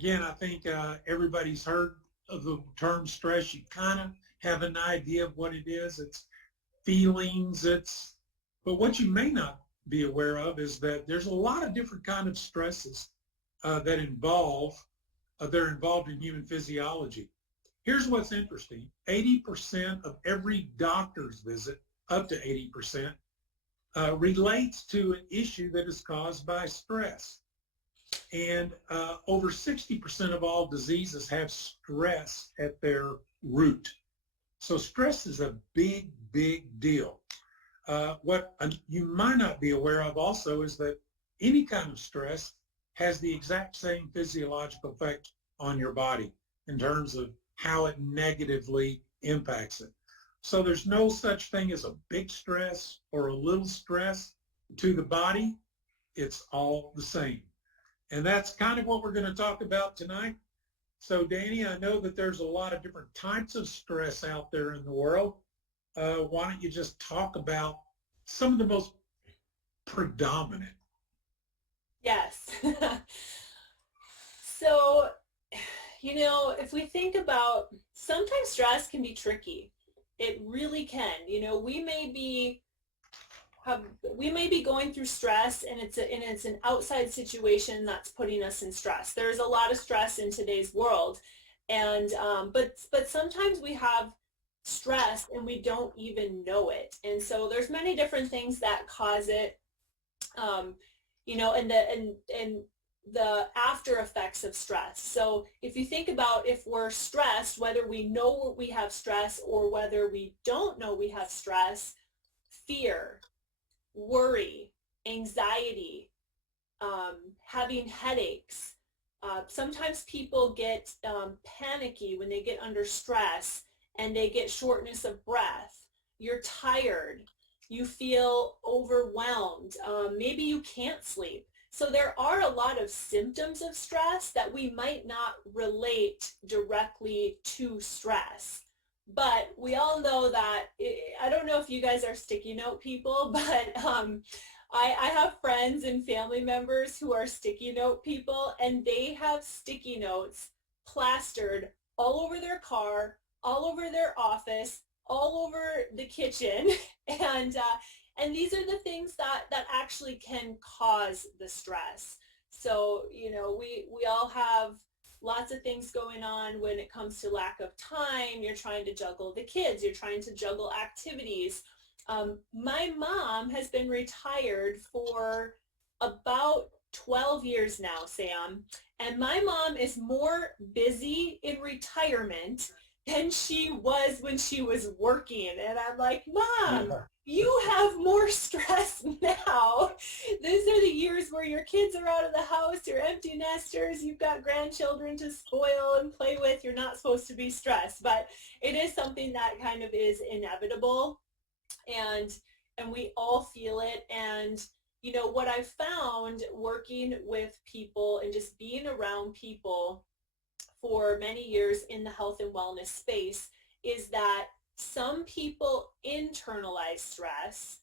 again, I think everybody's heard of the term stress. You kind of have an idea of what it is. It's feelings. But what you may not be aware of is that there's a lot of different kind of stresses that they're involved in human physiology. Here's what's interesting. 80% of every doctor's visit, up to 80%, relates to an issue that is caused by stress. And over 60% of all diseases have stress at their root. So stress is a big, big deal. What you might not be aware of also is that any kind of stress has the exact same physiological effect on your body in terms of how it negatively impacts it. So there's no such thing as a big stress or a little stress to the body. It's all the same. And that's kind of what we're going to talk about tonight. So Danny, I know that there's a lot of different types of stress out there in the world. Why don't you just talk about some of the most predominant? Yes. So, if we think about, sometimes stress can be tricky. It really can. We may be going through stress, and it's an outside situation that's putting us in stress. There's a lot of stress in today's world, and but sometimes we have stress and we don't even know it. And so there's many different things that cause it, and the after effects of stress. So if you think about, if we're stressed, whether we know we have stress or whether we don't know we have stress, fear, worry, anxiety, having headaches. Sometimes people get panicky when they get under stress, and they get shortness of breath. You're tired. You feel overwhelmed. Maybe you can't sleep. So there are a lot of symptoms of stress that we might not relate directly to stress. But we all know that, I don't know if you guys are sticky note people, but I have friends and family members who are sticky note people, and they have sticky notes plastered all over their car, all over their office, all over the kitchen. and and these are the things that actually can cause the stress. So we all have lots of things going on when it comes to lack of time. You're trying to juggle the kids, you're trying to juggle activities. My mom has been retired for about 12 years now, Sam, and my mom is more busy in retirement than she was when she was working. And I'm like, Mom, you have more stress now. These are the years where your kids are out of the house, you're empty nesters, you've got grandchildren to spoil and play with. You're not supposed to be stressed, but it is something that kind of is inevitable, and we all feel it. And what I've found working with people and just being around people for many years in the health and wellness space is that some people internalize stress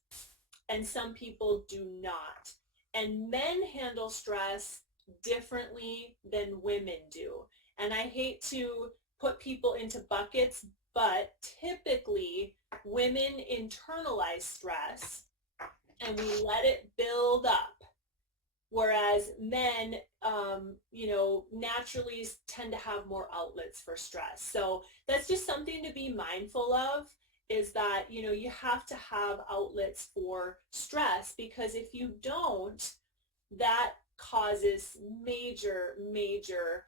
and some people do not. And men handle stress differently than women do. And I hate to put people into buckets, but typically women internalize stress and we let it build up. Whereas men, naturally tend to have more outlets for stress. So that's just something to be mindful of, is that, you have to have outlets for stress, because if you don't, that causes major, major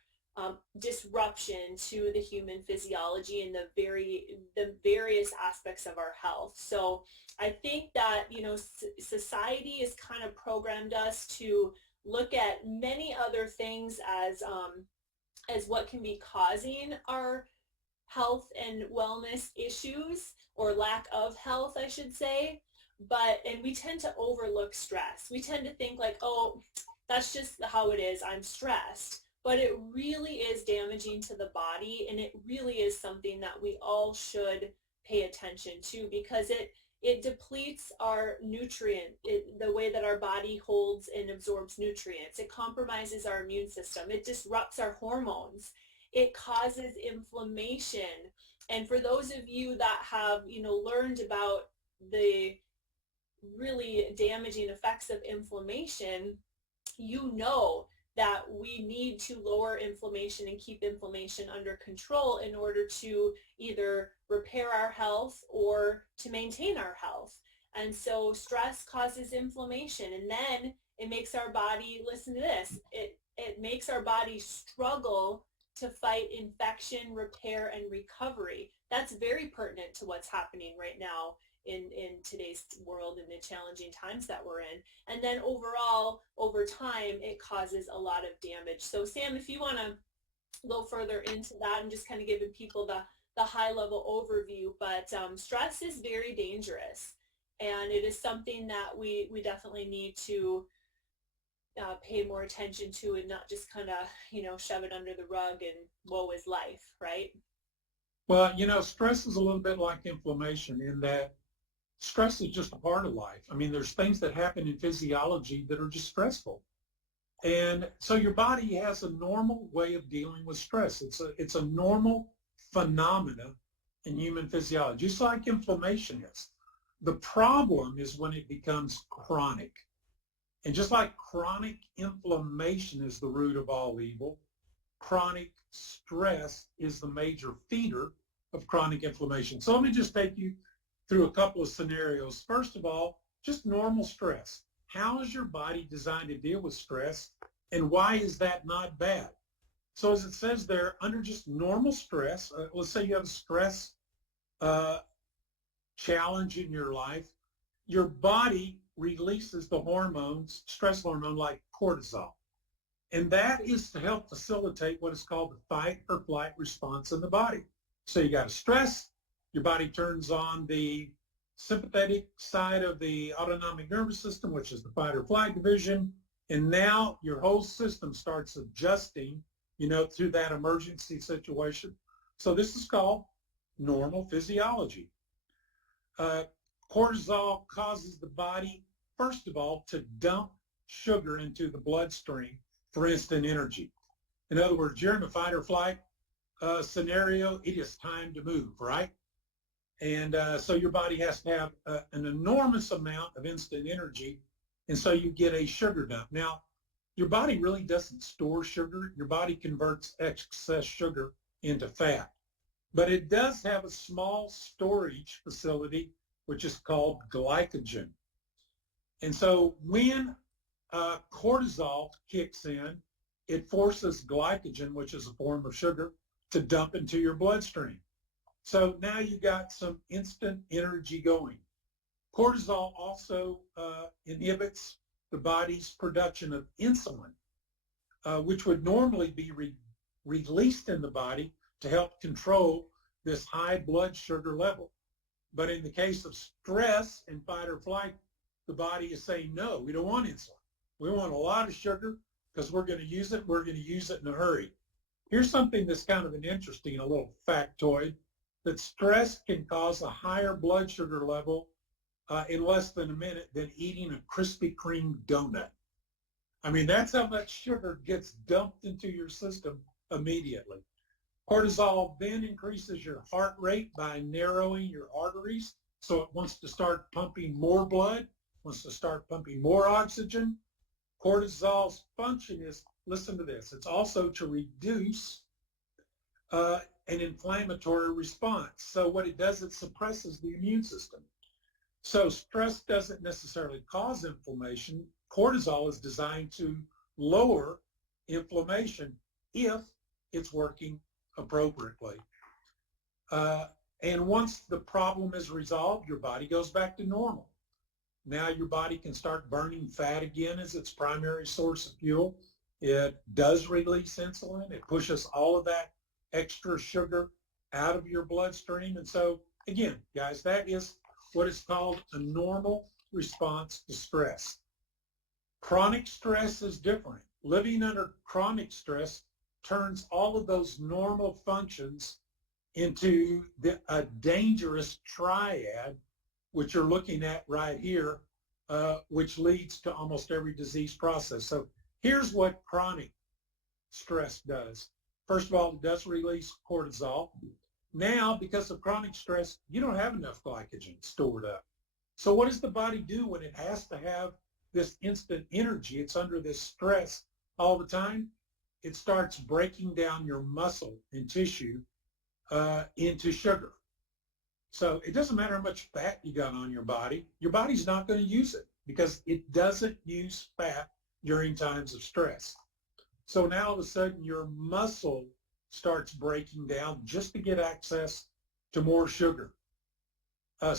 disruption to the human physiology and the various aspects of our health. So I think that society has kind of programmed us to look at many other things as what can be causing our health and wellness issues, or lack of health, I should say. And we tend to overlook stress. We tend to think like, oh, that's just how it is, I'm stressed. But it really is damaging to the body, and it really is something that we all should pay attention to, because it depletes our the way that our body holds and absorbs nutrients. It compromises our immune system. It disrupts our hormones. It causes inflammation. And for those of you that have, learned about the really damaging effects of inflammation, you know that we need to lower inflammation and keep inflammation under control in order to either repair our health or to maintain our health. And so stress causes inflammation, and then it makes our body, listen to this, it makes our body struggle to fight infection, repair, and recovery. That's very pertinent to what's happening right now in today's world and the challenging times that we're in. And then overall, over time, it causes a lot of damage. So Sam, if you want to go further into that and just kind of giving people the high level overview, but stress is very dangerous. And it is something that we definitely need to pay more attention to, and not just kind of, shove it under the rug and woe is life, right? Well, stress is a little bit like inflammation in that stress is just a part of life. I mean, there's things that happen in physiology that are just stressful. And so your body has a normal way of dealing with stress. It's a normal phenomena in human physiology, just like inflammation is. The problem is when it becomes chronic. And just like chronic inflammation is the root of all evil, chronic stress is the major feeder of chronic inflammation. So let me just take you through a couple of scenarios. First of all, just normal stress. How is your body designed to deal with stress, and why is that not bad? So as it says there, under just normal stress, let's say you have a stress challenge in your life, your body releases the hormones, stress hormone like cortisol. And that is to help facilitate what is called the fight or flight response in the body. So you got a stress, your body turns on the sympathetic side of the autonomic nervous system, which is the fight or flight division. And now your whole system starts adjusting, to that emergency situation. So this is called normal physiology. Cortisol causes the body, first of all, to dump sugar into the bloodstream for instant energy. In other words, you're in a fight or flight scenario, it is time to move, right? And so your body has to have an enormous amount of instant energy, and so you get a sugar dump. Now, your body really doesn't store sugar. Your body converts excess sugar into fat. But it does have a small storage facility, which is called glycogen. And so when cortisol kicks in, it forces glycogen, which is a form of sugar, to dump into your bloodstream. So now you got some instant energy going. Cortisol also inhibits the body's production of insulin, which would normally be released in the body to help control this high blood sugar level. But in the case of stress and fight or flight, the body is saying, no, we don't want insulin. We want a lot of sugar because we're going to use it. We're going to use it in a hurry. Here's something that's kind of an interesting, a little factoid, that stress can cause a higher blood sugar level in less than a minute than eating a Krispy Kreme donut. I mean, that's how much sugar gets dumped into your system immediately. Cortisol then increases your heart rate by narrowing your arteries. So it wants to start pumping more blood, wants to start pumping more oxygen. Cortisol's function is, listen to this, it's also to reduce an inflammatory response. So what it does, it suppresses the immune system. So stress doesn't necessarily cause inflammation. Cortisol is designed to lower inflammation if it's working appropriately. And once the problem is resolved, your body goes back to normal. Now your body can start burning fat again as its primary source of fuel. It does release insulin. It pushes all of that extra sugar out of your bloodstream. And so, again, guys, that is what is called a normal response to stress. Chronic stress is different. Living under chronic stress turns all of those normal functions into a dangerous triad which you're looking at right here, which leads to almost every disease process. So here's what chronic stress does. First of all, it does release cortisol. Now, because of chronic stress, you don't have enough glycogen stored up. So what does the body do when it has to have this instant energy? It's under this stress all the time. It starts breaking down your muscle and tissue into sugar. So it doesn't matter how much fat you got on your body's not going to use it because it doesn't use fat during times of stress. So now all of a sudden your muscle starts breaking down just to get access to more sugar. Uh,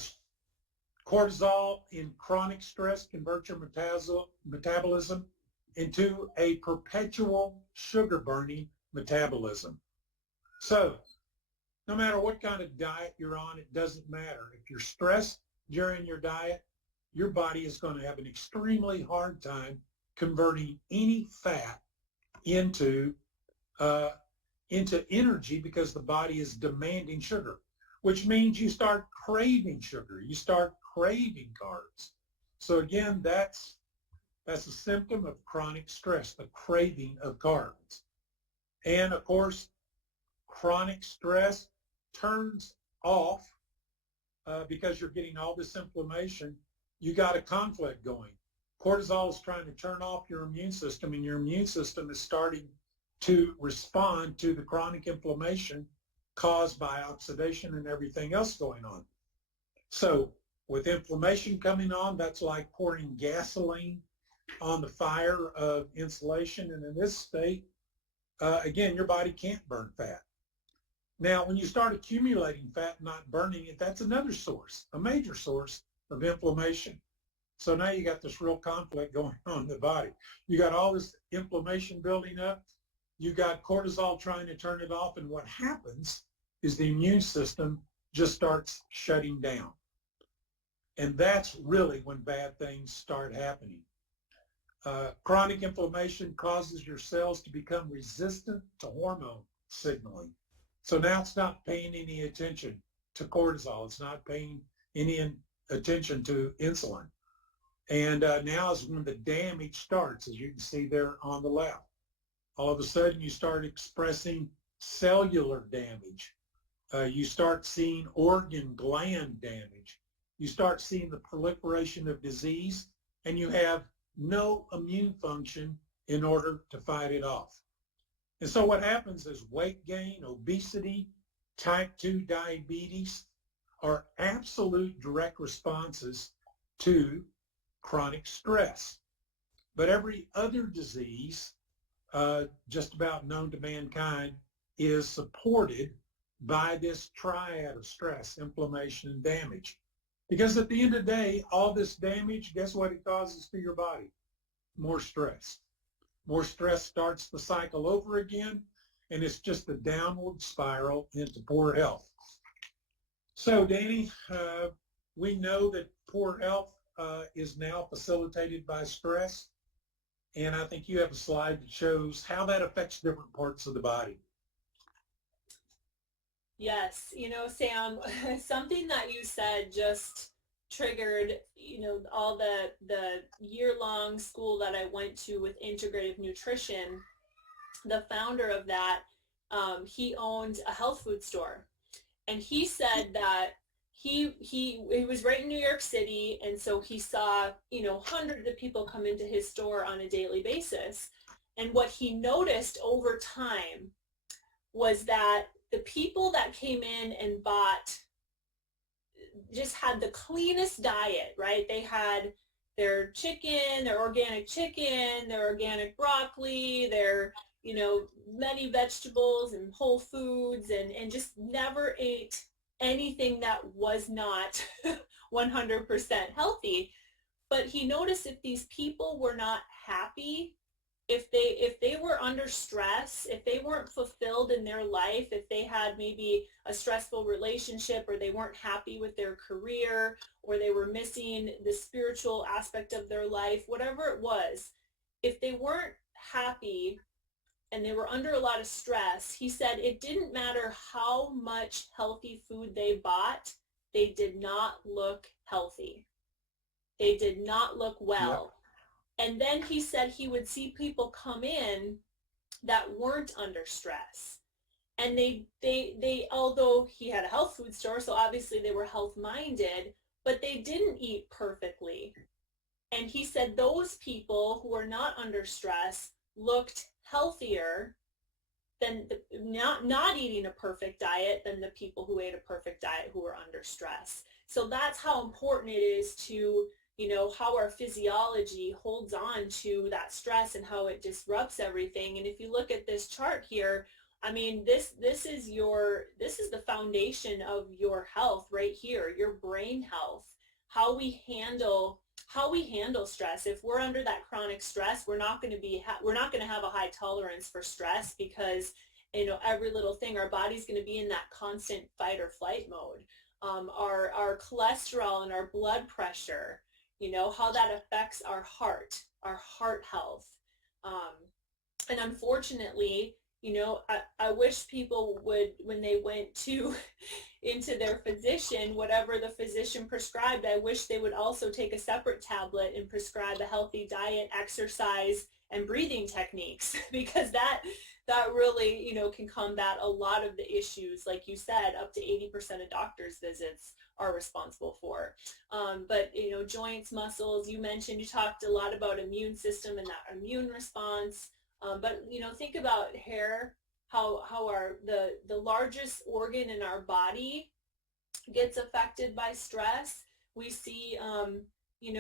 Cortisol in chronic stress converts your metabolism into a perpetual sugar burning metabolism. So no matter what kind of diet you're on, it doesn't matter. If you're stressed during your diet, your body is going to have an extremely hard time converting any fat into energy because the body is demanding sugar, which means you start craving sugar. You start craving carbs. So again, that's a symptom of chronic stress, the craving of carbs. And of course, chronic stress turns off because you're getting all this inflammation. You got a conflict going. Cortisol is trying to turn off your immune system, and your immune system is starting to respond to the chronic inflammation caused by oxidation and everything else going on. So with inflammation coming on, that's like pouring gasoline on the fire of insulation. And in this state, again, your body can't burn fat. Now, when you start accumulating fat and not burning it, that's another source, a major source of inflammation. So now you got this real conflict going on in the body. You got all this inflammation building up. You got cortisol trying to turn it off. And what happens is the immune system just starts shutting down. And that's really when bad things start happening. Chronic inflammation causes your cells to become resistant to hormone signaling. So now it's not paying any attention to cortisol. It's not paying any attention to insulin. And now is when the damage starts, as you can see there on the left. All of a sudden, you start expressing cellular damage. You start seeing organ gland damage. You start seeing the proliferation of disease, and you have no immune function in order to fight it off. And so what happens is weight gain, obesity, type 2 diabetes are absolute direct responses to chronic stress. But every other disease, just about known to mankind, is supported by this triad of stress, inflammation, and damage. Because at the end of the day, all this damage, guess what it causes to your body? More stress. More stress starts the cycle over again, and it's just a downward spiral into poor health. So, Danny, we know that poor health is now facilitated by stress, and I think you have a slide that shows how that affects different parts of the body. Yes, Sam, something that you said just triggered, all the year-long school that I went to with integrative nutrition. The founder of that, he owned a health food store, and he said that he was right in New York City, and so he saw, hundreds of people come into his store on a daily basis. And what he noticed over time was that the people that came in and bought just had the cleanest diet, right? They had their chicken, their organic chicken, their organic broccoli, their, many vegetables and whole foods, and just never ate anything that was not 100% healthy. But he noticed if these people were not happy, if they were under stress, if they weren't fulfilled in their life, if they had maybe a stressful relationship, or they weren't happy with their career, or they were missing the spiritual aspect of their life, whatever it was, if they weren't happy and they were under a lot of stress, he said it didn't matter how much healthy food they bought, they did not look healthy. They did not look Yep. well. And then he said he would see people come in that weren't under stress. And they although he had a health food store, so obviously they were health minded, but they didn't eat perfectly. And he said those people who were not under stress looked healthier than not eating a perfect diet than the people who ate a perfect diet who were under stress. So that's how important it is to, how our physiology holds on to that stress and how it disrupts everything. And if you look at this chart here, I mean, this is the foundation of your health right here, your brain health, how we handle stress. If we're under that chronic stress, we're not going to have a high tolerance for stress, because every little thing, our body's going to be in that constant fight or flight mode. Our cholesterol and our blood pressure, how that affects our heart health. Um, and unfortunately, I wish people would, when they went to into their physician, whatever the physician prescribed, I wish they would also take a separate tablet and prescribe a healthy diet, exercise, and breathing techniques, because that really, can combat a lot of the issues, like you said, up to 80% of doctors' visits are responsible for. But joints, muscles, you talked a lot about immune system and that immune response. But think about hair, how the largest organ in our body gets affected by stress. We see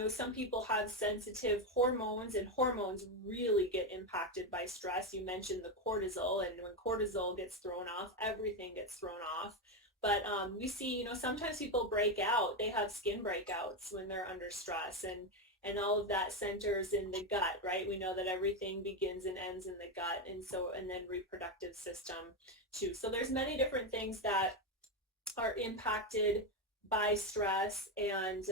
some people have sensitive hormones, and hormones really get impacted by stress. You mentioned the cortisol, and when cortisol gets thrown off, everything gets thrown off. But we see, sometimes people break out. They have skin breakouts when they're under stress, and all of that centers in the gut, right? We know that everything begins and ends in the gut, and then reproductive system too. So there's many different things that are impacted by stress, and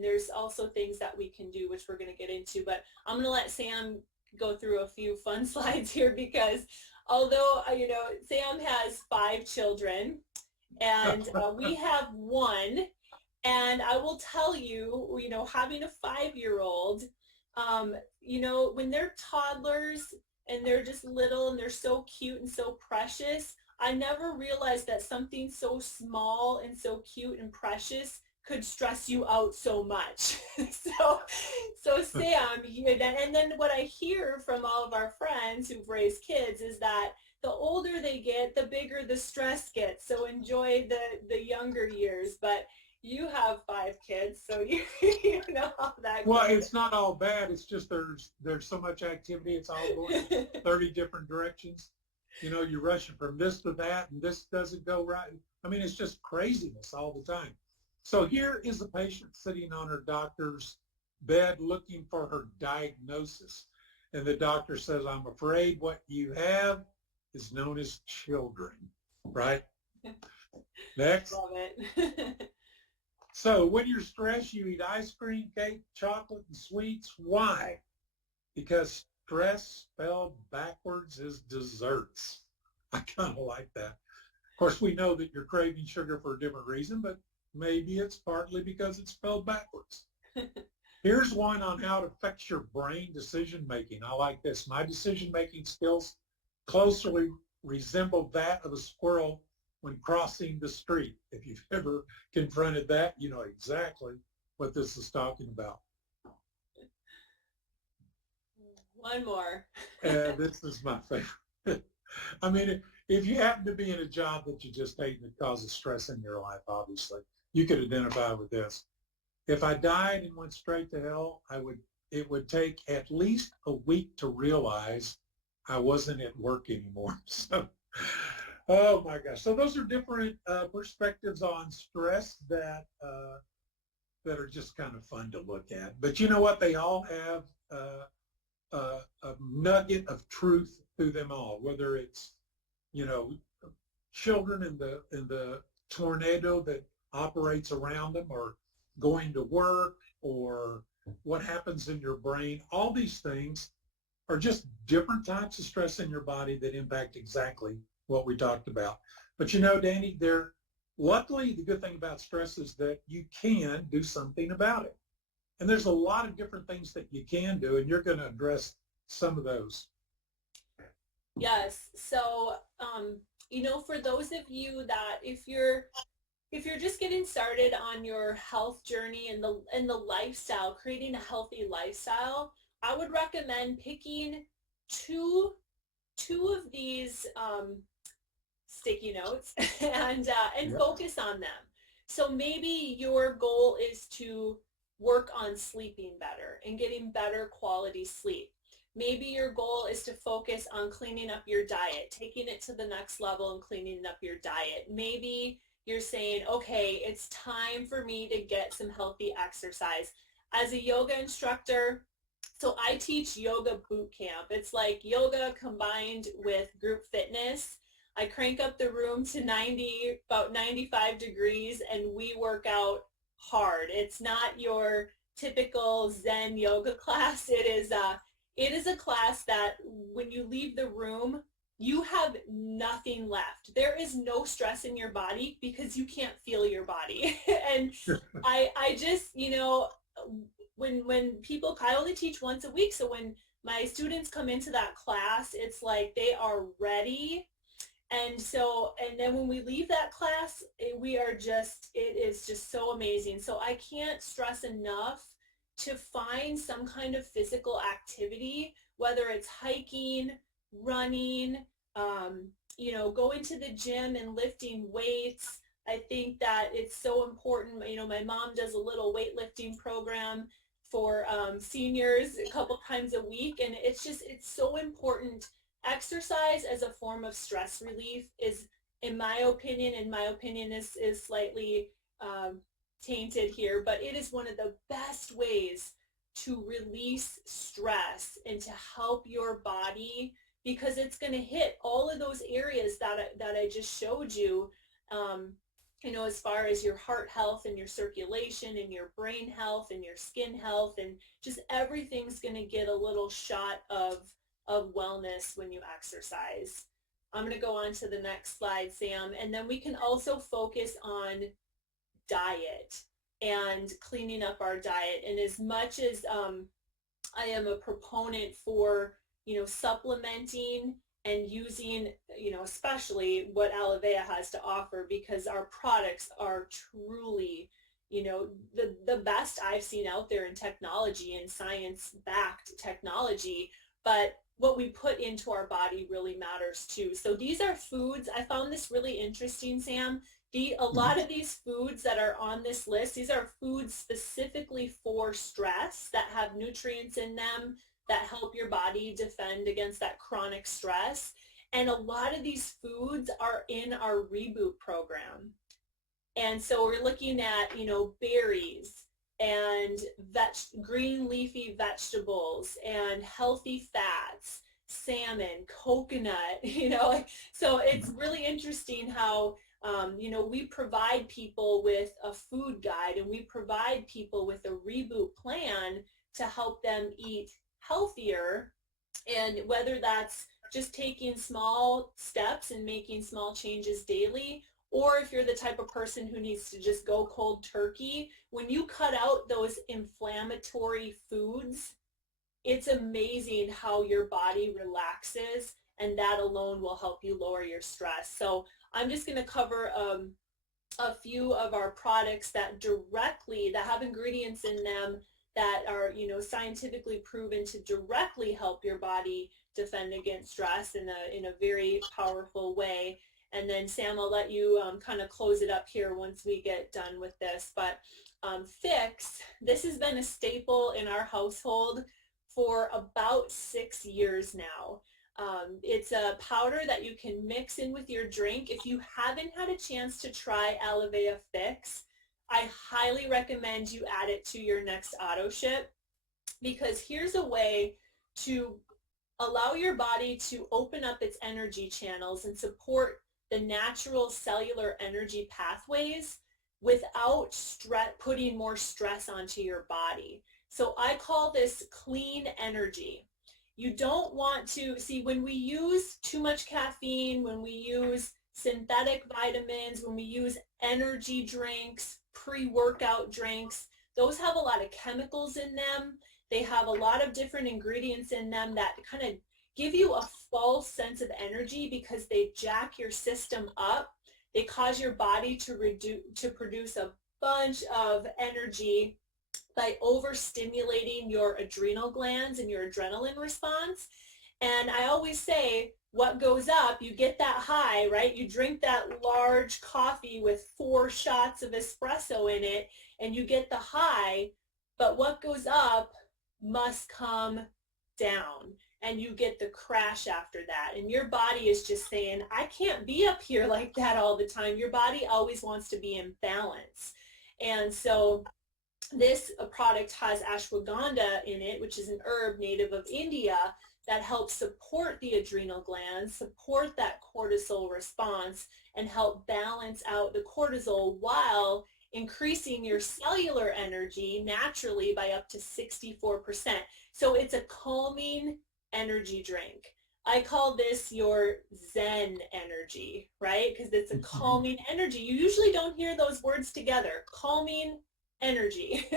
there's also things that we can do, which we're going to get into. But I'm going to let Sam go through a few fun slides here, because although Sam has 5 children, and we have one. And I will tell you, having a 5-year-old, when they're toddlers and they're just little and they're so cute and so precious, I never realized that something so small and so cute and precious could stress you out so much. so Sam, and then what I hear from all of our friends who've raised kids is that the older they get, the bigger the stress gets. So enjoy the younger years. But you have 5 kids, so you know how that goes. Well, it's not all bad. It's just there's so much activity. It's all going 30 different directions. You're rushing from this to that, and this doesn't go right. I mean, it's just craziness all the time. So here is a patient sitting on her doctor's bed looking for her diagnosis. And the doctor says, I'm afraid what you have is known as children, right? Next. Love it. So when you're stressed, you eat ice cream, cake, chocolate, and sweets. Why? Because stress spelled backwards is desserts. I kind of like that. Of course, we know that you're craving sugar for a different reason, but maybe it's partly because it's spelled backwards. Here's one on how it affects your brain decision-making. I like this. My decision-making skills closely resemble that of a squirrel when crossing the street. If you've ever confronted that, you know exactly what this is talking about. One more. This is my favorite. I mean, if you happen to be in a job that you just hate and it causes stress in your life, obviously, you could identify with this. If I died and went straight to hell, it would take at least a week to realize I wasn't at work anymore. So, oh my gosh. So those are different perspectives on stress that are just kind of fun to look at. But you know what? They all have a nugget of truth through them all, whether it's, children in the tornado that operates around them, or going to work, or what happens in your brain. All these things are just different types of stress in your body that impact exactly what we talked about. But Danny, they're Luckily, the good thing about stress is that you can do something about it. And there's a lot of different things that you can do, and you're going to address some of those. Yes. So, for those of you that if you're just getting started on your health journey and the lifestyle, creating a healthy lifestyle, I would recommend picking two two of these sticky notes and Yep. focus on them. So maybe your goal is to work on sleeping better and getting better quality sleep. Maybe your goal is to focus on cleaning up your diet, taking it to the next level and cleaning up your diet. Maybe you're saying, okay, it's time for me to get some healthy exercise. As a yoga instructor, so I teach yoga boot camp. It's like yoga combined with group fitness. I crank up the room to 90, about 95 degrees, and we work out hard. It's not your typical Zen yoga class. It is a class that when you leave the room, you have nothing left. There is no stress in your body because you can't feel your body. And I just, when people, I only teach once a week, so when my students come into that class, it's like they are ready. And then when we leave that class, it is just so amazing. So I can't stress enough to find some kind of physical activity, whether it's hiking, running, going to the gym and lifting weights. I think that it's so important. My mom does a little weightlifting program for seniors a couple times a week, and it's so important. Exercise as a form of stress relief is, in my opinion, is slightly tainted here, but it is one of the best ways to release stress and to help your body, because it's going to hit all of those areas that I just showed you, as far as your heart health and your circulation and your brain health and your skin health, and just everything's going to get a little shot of wellness when you exercise. I'm going to go on to the next slide, Sam, and then we can also focus on diet and cleaning up our diet. And as much as I am a proponent for, supplementing and using, especially what Alavea has to offer, because our products are truly, the best I've seen out there in technology and science-backed technology, but what we put into our body really matters too. So these are foods. I found this really interesting, Sam. A lot of these foods that are on this list, these are foods specifically for stress that have nutrients in them that help your body defend against that chronic stress. And a lot of these foods are in our reboot program. And so we're looking at, berries and green leafy vegetables and healthy fats, salmon, coconut, so it's really interesting how, we provide people with a food guide, and we provide people with a reboot plan to help them eat healthier. And whether that's just taking small steps and making small changes daily, or if you're the type of person who needs to just go cold turkey, when you cut out those inflammatory foods, it's amazing how your body relaxes, and that alone will help you lower your stress. So I'm just going to cover a few of our products that have ingredients in them that are, scientifically proven to directly help your body defend against stress in a very powerful way. And then Sam, I'll let you kind of close it up here once we get done with this. But Fix, this has been a staple in our household for about 6 years now. It's a powder that you can mix in with your drink. If you haven't had a chance to try Alavea Fix, I highly recommend you add it to your next auto ship, because here's a way to allow your body to open up its energy channels and support the natural cellular energy pathways without putting more stress onto your body. So I call this clean energy. You don't want to see, when we use too much caffeine, when we use synthetic vitamins, when we use energy drinks, pre-workout drinks, those have a lot of chemicals in them. They have a lot of different ingredients in them that kind of give you a false sense of energy because they jack your system up. They cause your body to produce a bunch of energy by overstimulating your adrenal glands and your adrenaline response. And I always say, what goes up, you get that high, right? You drink that large coffee with 4 shots of espresso in it, and you get the high, but what goes up must come down, and you get the crash after that. And your body is just saying, I can't be up here like that all the time. Your body always wants to be in balance. And so this product has ashwagandha in it, which is an herb native of India that helps support the adrenal glands, support that cortisol response, and help balance out the cortisol while increasing your cellular energy naturally by up to 64%. So it's a calming energy drink. I call this your Zen energy, right? Because it's a calming energy. You usually don't hear those words together. Calming energy.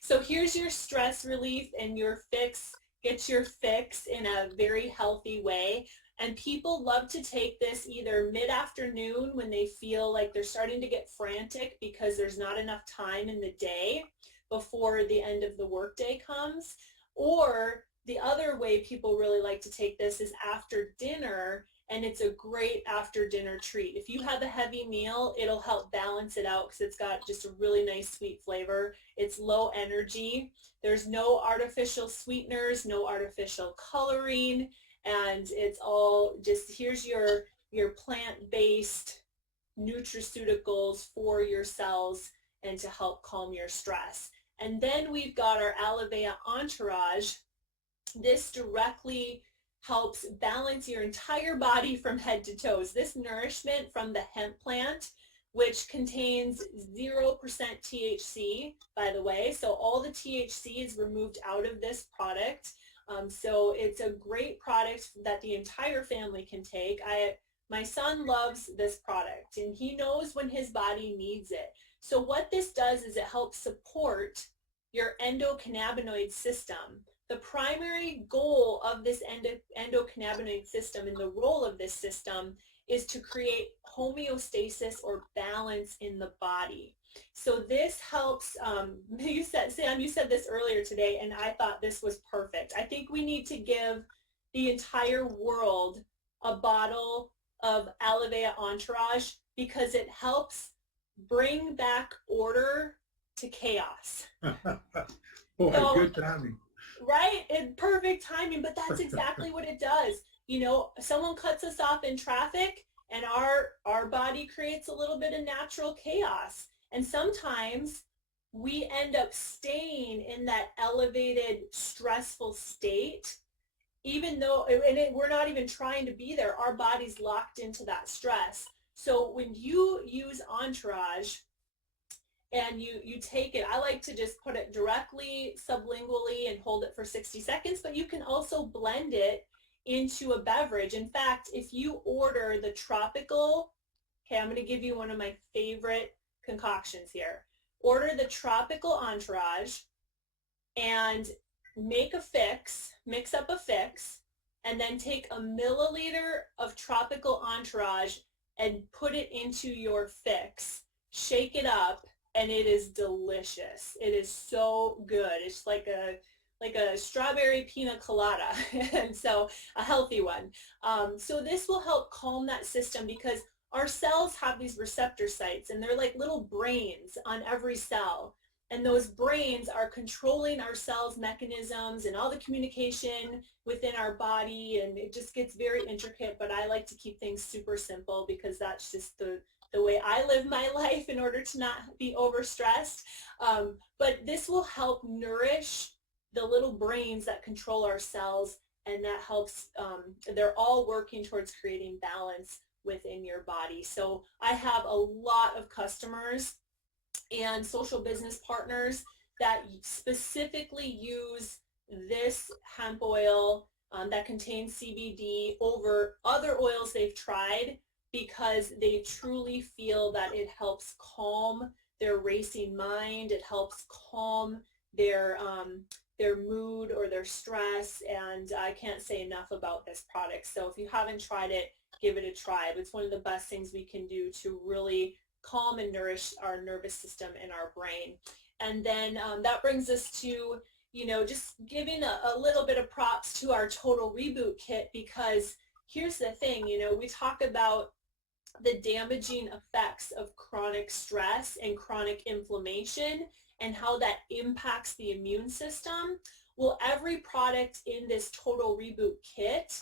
So here's your stress relief and your fix. Get your fix in a very healthy way. And people love to take this either mid-afternoon when they feel like they're starting to get frantic because there's not enough time in the day before the end of the workday comes. Or the other way people really like to take this is after dinner, and it's a great after dinner treat. If you have a heavy meal, it'll help balance it out because it's got just a really nice sweet flavor. It's low energy. There's no artificial sweeteners, no artificial coloring, and it's all just, here's your plant-based nutraceuticals for your cells and to help calm your stress. And then we've got our Alivea Entourage. This directly helps balance your entire body from head to toes. This nourishment from the hemp plant, which contains 0% THC, by the way. So all the THC is removed out of this product. So it's a great product that the entire family can take. My son loves this product, and he knows when his body needs it. So what this does is it helps support your endocannabinoid system. The primary goal of this endocannabinoid system and the role of this system is to create homeostasis or balance in the body. So this helps, Sam, you said this earlier today, and I thought this was perfect. I think we need to give the entire world a bottle of Alivea Entourage because it helps bring back order to chaos. Boy, so, good timing. Right? Perfect timing, but that's exactly what it does. You know, someone cuts us off in traffic and our body creates a little bit of natural chaos. And sometimes we end up staying in that elevated, stressful state, even though, we're not even trying to be there. Our body's locked into that stress. So when you use Entourage, and you take it, I like to just put it directly sublingually and hold it for 60 seconds, but you can also blend it into a beverage. In fact, if you order the tropical, okay, I'm going to give you one of my favorite concoctions here. Order the tropical Entourage and make a fix, mix up a fix, and then take a milliliter of tropical Entourage and put it into your fix. Shake it up, and it is delicious. It is so good. It's like a strawberry pina colada, and so a healthy one. So this will help calm that system because our cells have these receptor sites, and they're like little brains on every cell. And those brains are controlling our cells' mechanisms and all the communication within our body, and it just gets very intricate, but I like to keep things super simple because that's just the way I live my life in order to not be overstressed. But this will help nourish the little brains that control our cells, and that helps, they're all working towards creating balance within your body. So I have a lot of customers and social business partners that specifically use this hemp oil that contains CBD over other oils they've tried because they truly feel that it helps calm their racing mind. It helps calm their mood or their stress. And I can't say enough about this product. So if you haven't tried it, give it a try. It's one of the best things we can do to really calm and nourish our nervous system and our brain. And then that brings us to, just giving a little bit of props to our total reboot kit, because here's the thing, we talk about the damaging effects of chronic stress and chronic inflammation and how that impacts the immune system. Well, every product in this total reboot kit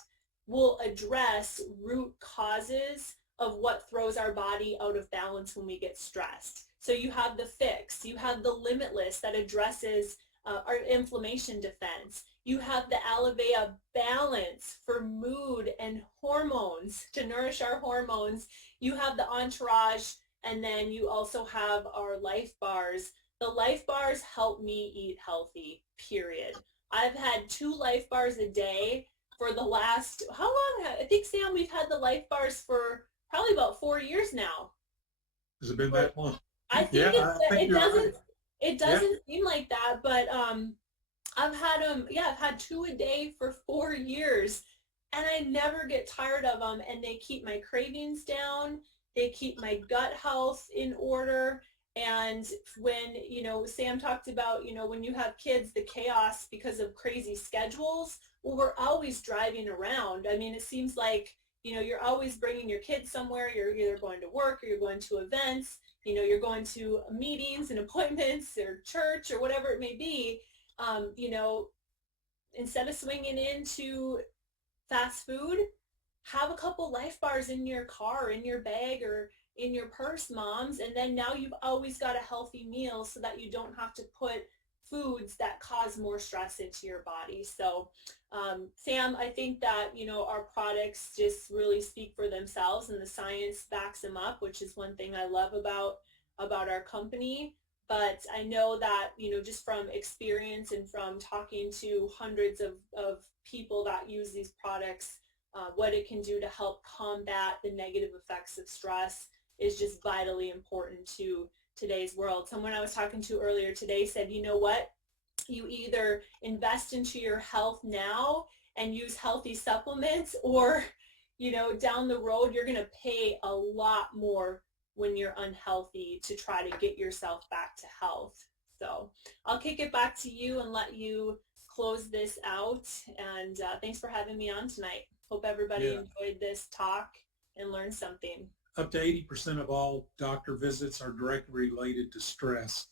will address root causes of what throws our body out of balance when we get stressed. So you have the fix, you have the limitless that addresses our inflammation defense. You have the Alevea balance for mood and hormones to nourish our hormones. You have the Entourage, and then you also have our Life Bars. The Life Bars help me eat healthy, period. I've had 2 Life Bars a day for the last, how long? I think, Sam, we've had the Life Bars for probably about 4 years now. Has it been that long? I think it doesn't seem like that, but I've had them, I've had 2 a day for 4 years, and I never get tired of them, and they keep my cravings down. They keep my gut health in order. And when, Sam talked about, when you have kids, the chaos because of crazy schedules, well, we're always driving around. I mean, it seems like, you're always bringing your kids somewhere. You're either going to work or you're going to events, you're going to meetings and appointments or church or whatever it may be. Instead of swinging into fast food, have a couple Life Bars in your car, in your bag, or in your purse, moms, and then now you've always got a healthy meal so that you don't have to put foods that cause more stress into your body. So Sam, I think that, our products just really speak for themselves, and the science backs them up, which is one thing I love about our company. But I know that, just from experience and from talking to hundreds of people that use these products, what it can do to help combat the negative effects of stress is just vitally important to today's world. Someone I was talking to earlier today said, you know what? You either invest into your health now and use healthy supplements, or, down the road, you're going to pay a lot more when you're unhealthy to try to get yourself back to health. So I'll kick it back to you and let you close this out. And thanks for having me on tonight. Hope everybody enjoyed this talk and learned something. Up to 80% of all doctor visits are directly related to stress.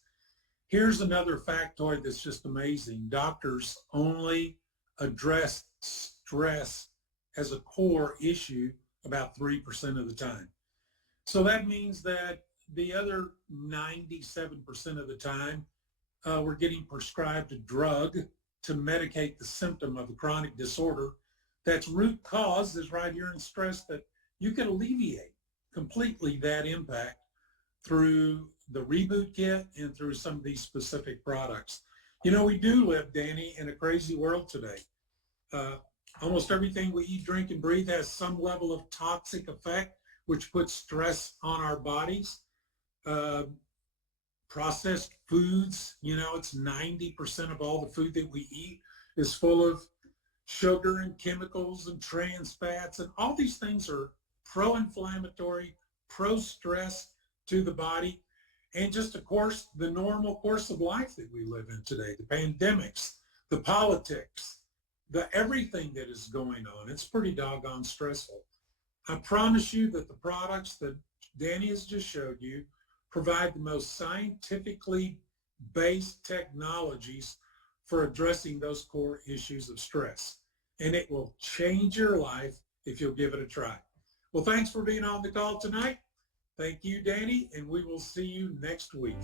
Here's another factoid that's just amazing. Doctors only address stress as a core issue about 3% of the time. So that means that the other 97% of the time, we're getting prescribed a drug to medicate the symptom of a chronic disorder that's root cause is right here in stress, that you can alleviate completely that impact through the reboot kit and through some of these specific products. We do live, Danny, in a crazy world today. Almost everything we eat, drink, and breathe has some level of toxic effect, which puts stress on our bodies. Processed foods, it's 90% of all the food that we eat is full of sugar and chemicals and trans fats, and all these things are pro-inflammatory, pro-stress to the body, and just, of course, the normal course of life that we live in today, the pandemics, the politics, the everything that is going on. It's pretty doggone stressful. I promise you that the products that Danny has just showed you provide the most scientifically based technologies for addressing those core issues of stress. And it will change your life if you'll give it a try. Well, thanks for being on the call tonight. Thank you, Danny, and we will see you next week.